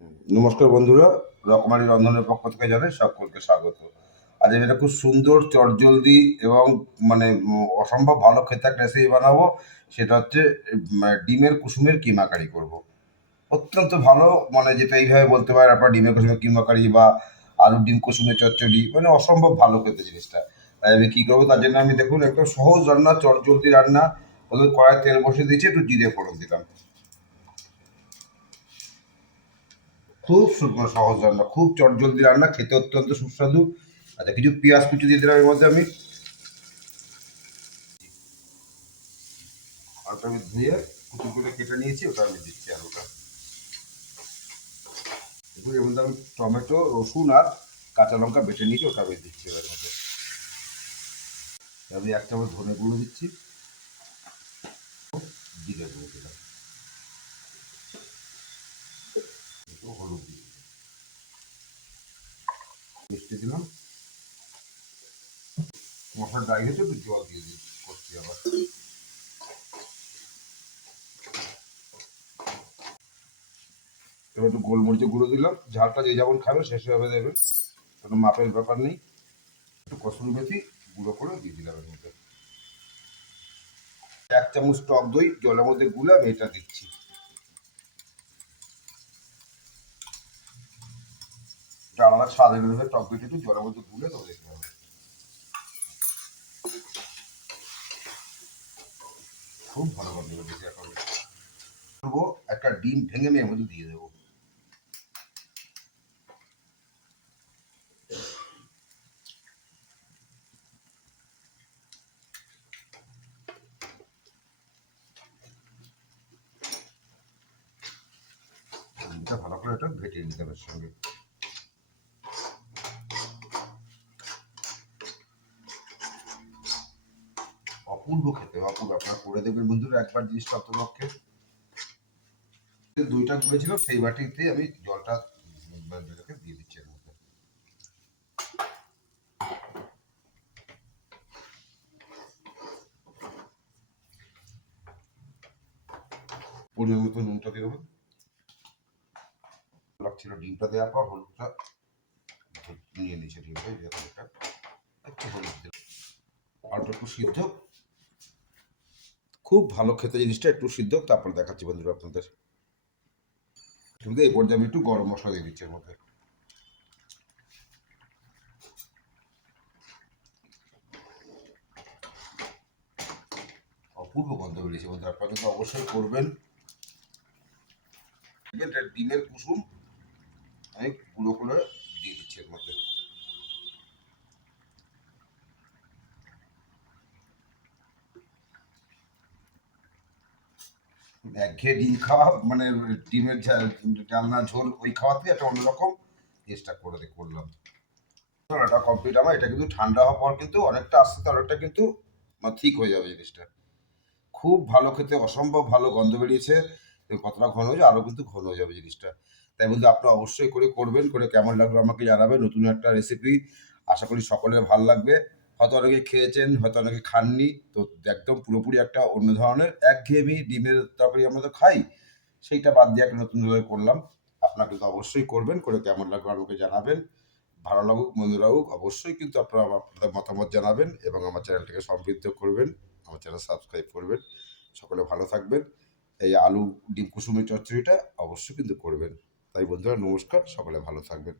নমস্কার বন্ধুরা, রকমারি রন্ধনের পক্ষ থেকে জানাই সকলকে স্বাগত। আজ আমি একটা খুব সুন্দর চটজলদি এবং অসম্ভব ভালো খেতে একটা রেসিপি বানাবো। সেটা হচ্ছে ডিমের কুসুমের কিমা কারি করবো। অত্যন্ত ভালো, যেটা এইভাবে বলতে পারেন আপনার ডিমের কুসুমের কিমা কারি বা আলুর ডিম কুসুমের চচ্চড়ি, অসম্ভব ভালো খেতে জিনিসটা। তাই আমি কী করবো, তার জন্য আমি দেখুন একটা সহজ রান্না, চটজলদি রান্না। ওদের কড়াই তেল বসিয়ে দিয়েছি, একটু জিরে ফোড়ন দিলাম। খুব সহজ রান্না, খুব চটজলদি রান্না, খেতে অত্যন্ত সুস্বাদু। আচ্ছা, কিছু পেঁয়াজ কুচি দিয়ে দিলাম এর মধ্যে আমি। আলুটা আমি ধুয়ে কুচি করে কেটে নিয়েছি, ওটা আমি দিচ্ছি আলুটা। দেখুন এর মধ্যে আমি টমেটো, রসুন আর কাঁচা লঙ্কা বেটে নিয়েছি, ওটা আমি দিচ্ছি এর মধ্যে। আমি এক চামচ ধনে গুঁড়ো দিচ্ছি, জিরে গুঁড়ো দিলাম, একটু হলুদ দিচ্ছি, মিষ্টি দিলাম। মশলা ড্রাই হয়েছে, একটু জল দিয়ে দিচ্ছি, করছি আবার। এবার একটু গোলমরিচের গুঁড়ো দিলাম, ঝালটা যে যেমন খাবে সে সেভাবে দেবেন, কোনো মাপের ব্যাপার নেই। একটু কসুরি মেথি গুঁড়ো করে দিয়ে দিলাম এর মধ্যে। এক চামচ টক দই জলের মধ্যে গুলে আমি এটা দিচ্ছি। এটা আলাদা স্বাদ এনে দেবে, টক দইটা একটু জলের মধ্যে গুলে তো দিতে হবে। খুব ভালো গন্ধ বেরিয়েছে। এখন করবো একটা ডিম ভেঙে আমি এর মধ্যে দিয়ে দেবো। ডিমটা ভালো করে এটা ভেটে নিতে হবে এর সঙ্গে। অপূর্ব খেতে, অপূর্ব। আপনারা করে দেবেন বন্ধুরা একবার জিনিসটা অন্তপক্ষে। দইটা গুলেছিল সেই বাটিতে আমি জলটা দিয়ে দিচ্ছি এর মধ্যে। পরিমাণ মতো নুনটা দিয়ে দেবেন। লাগছিল ডিমটা দেওয়ার পর হলুদটা নিয়ে নিচ্ছে, ডিমটা এরকম একটা একটু হলুদ দিলাম। আলুটা একটু সিদ্ধ, খুব ভালো খেতে জিনিসটা, একটু সিদ্ধ, তারপর দেখাচ্ছি বন্ধুরা আপনাদের। কিন্তু এই পর্যায়ে আমি একটু গরম মশলা দিয়ে দিচ্ছি এর মধ্যে। অপূর্ব গন্ধ বেরিয়েছে বন্ধুরা, আপনারা কিন্তু অবশ্যই করবেন। ডিমের কুসুম আমি গুঁড়ো করে দিয়ে দিচ্ছি এর মধ্যে। একঘেয়ে ডিম খাওয়া, ডিমের ডালনা ঝোল ওই খাওয়া থেকে একটা অন্যরকম চেষ্টা করলাম। এটা কমপ্লিট আমার। এটা কিন্তু ঠান্ডা হওয়ার পর কিন্তু অনেকটা আস্তে আস্তে অনেকটা কিন্তু ঠিক হয়ে যাবে জিনিসটা। খুব ভালো খেতে, অসম্ভব ভালো গন্ধ বেরিয়েছে। কতটা ঘন হয়েছে, আরও কিন্তু ঘন হয়ে যাবে জিনিসটা। তাই বন্ধু আপনারা অবশ্যই করবেন, করে কেমন লাগলো আমাকে জানাবেন। নতুন একটা রেসিপি, আশা করি সকলের ভালো লাগবে। হয়তো অনেকে খেয়েছেন, হয়তো অনেকে খাননি। তো একদম পুরোপুরি একটা অন্য ধরনের একঘেয়েমি ডিমের তরকারি আমরা তো খাই, সেইটা বাদ দিয়ে একটা নতুনভাবে করলাম। আপনারা কিন্তু অবশ্যই করবেন, করে কেমন লাগলো আমাকে জানাবেন। ভালো লাগুক মন্দ লাগুক, অবশ্যই কিন্তু আপনারা আপনাদের মতামত জানাবেন এবং আমার চ্যানেলটাকে সমৃদ্ধ করবেন, আমার চ্যানেল সাবস্ক্রাইব করবেন। সকলে ভালো থাকবেন। এই আলু ডিম কুসুমের চচ্চড়িটা অবশ্যই কিন্তু করবেন। তাই বন্ধুরা নমস্কার, সকলে ভালো থাকবেন।